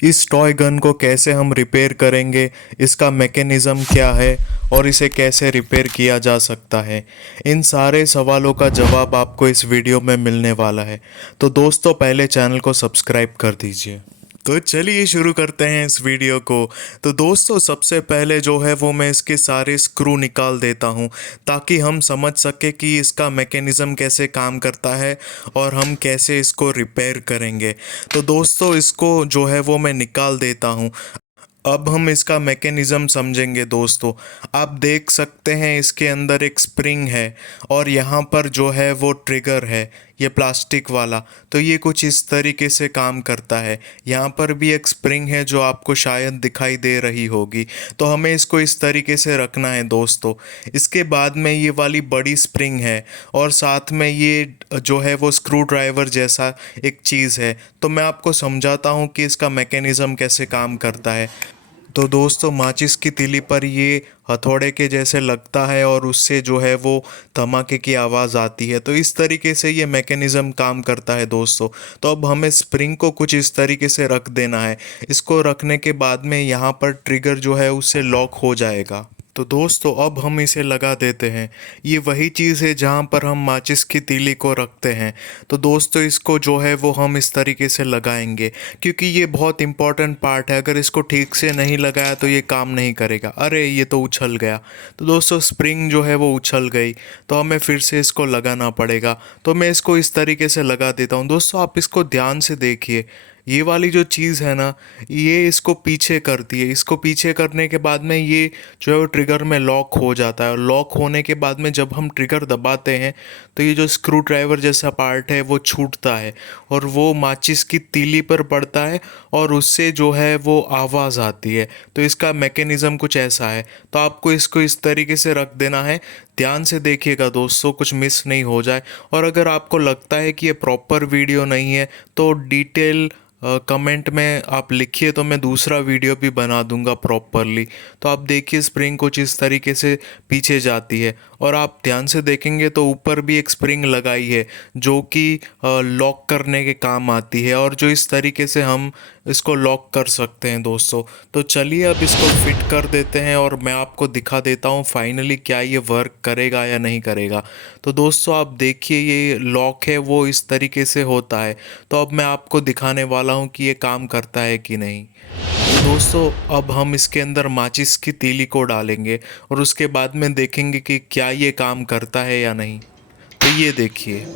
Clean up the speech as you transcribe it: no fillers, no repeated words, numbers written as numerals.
इस toy gun को कैसे हम रिपेयर करेंगे, इसका मैकेनिज़्म क्या है और इसे कैसे रिपेयर किया जा सकता है। इन सारे सवालों का जवाब आपको इस वीडियो में मिलने वाला है। तो दोस्तों पहले चैनल को सब्सक्राइब कर दीजिए। तो चलिए शुरू करते हैं इस वीडियो को। तो दोस्तों सबसे पहले जो है वो मैं इसके सारे स्क्रू निकाल देता हूँ ताकि हम समझ सके कि इसका मैकेनिज़्म कैसे काम करता है और हम कैसे इसको रिपेयर करेंगे। तो दोस्तों इसको जो है वो मैं निकाल देता हूँ। अब हम इसका मैकेनिज़्म समझेंगे दोस्तों। आप देख सकते हैं इसके अंदर एक स्प्रिंग है और यहाँ पर जो है वो ट्रिगर है, ये प्लास्टिक वाला। तो ये कुछ इस तरीके से काम करता है। यहाँ पर भी एक स्प्रिंग है जो आपको शायद दिखाई दे रही होगी। तो हमें इसको इस तरीके से रखना है दोस्तों। इसके बाद में ये वाली बड़ी स्प्रिंग है और साथ में ये जो है वो स्क्रू ड्राइवर जैसा एक चीज़ है। तो मैं आपको समझाता हूँ कि इसका मैकेनिज़्म कैसे काम करता है। तो दोस्तों माचिस की तीली पर ये हथौड़े के जैसे लगता है और उससे जो है वो धमाके की आवाज़ आती है। तो इस तरीके से ये मैकेनिज़्म काम करता है दोस्तों। तो अब हमें स्प्रिंग को कुछ इस तरीके से रख देना है। इसको रखने के बाद में यहाँ पर ट्रिगर जो है उससे लॉक हो जाएगा। तो दोस्तों अब हम इसे लगा देते हैं। ये वही चीज़ है जहाँ पर हम माचिस की तीली को रखते हैं। तो दोस्तों इसको जो है वो हम इस तरीके से लगाएंगे क्योंकि ये बहुत इंपॉर्टेंट पार्ट है। अगर इसको ठीक से नहीं लगाया तो ये काम नहीं करेगा। अरे ये तो उछल गया। तो दोस्तों स्प्रिंग जो है वो उछल गई, तो हमें फिर से इसको लगाना पड़ेगा। तो मैं इसको इस तरीके से लगा देता हूँ। दोस्तों आप इसको ध्यान से देखिए, ये वाली जो चीज़ है ना, ये इसको पीछे करती है। इसको पीछे करने के बाद में ये जो है वो ट्रिगर में लॉक हो जाता है और लॉक होने के बाद में जब हम ट्रिगर दबाते हैं तो ये जो स्क्रू ड्राइवर जैसा पार्ट है वो छूटता है और वो माचिस की तीली पर पड़ता है और उससे जो है वो आवाज़ आती है। तो इसका मैकेनिज़्म कुछ ऐसा है। तो आपको इसको इस तरीके से रख देना है। ध्यान से देखिएगा दोस्तों, कुछ मिस नहीं हो जाए। और अगर आपको लगता है कि ये प्रॉपर वीडियो नहीं है तो डिटेल कमेंट में आप लिखिए, तो मैं दूसरा वीडियो भी बना दूंगा प्रॉपरली। तो आप देखिए स्प्रिंग कुछ इस तरीके से पीछे जाती है और आप ध्यान से देखेंगे तो ऊपर भी एक स्प्रिंग लगाई है जो कि लॉक करने के काम आती है और जो इस तरीके से हम इसको लॉक कर सकते हैं दोस्तों। तो चलिए अब इसको फिट कर देते हैं और मैं आपको दिखा देता हूँ फाइनली क्या ये वर्क करेगा या नहीं करेगा। तो दोस्तों आप देखिए ये लॉक है वो इस तरीके से होता है। तो अब मैं आपको दिखाने वाला हूँ कि ये काम करता है कि नहीं। तो दोस्तों अब हम इसके अंदर माचिस की तीली को डालेंगे और उसके बाद में देखेंगे कि क्या ये काम करता है या नहीं। तो ये देखिए।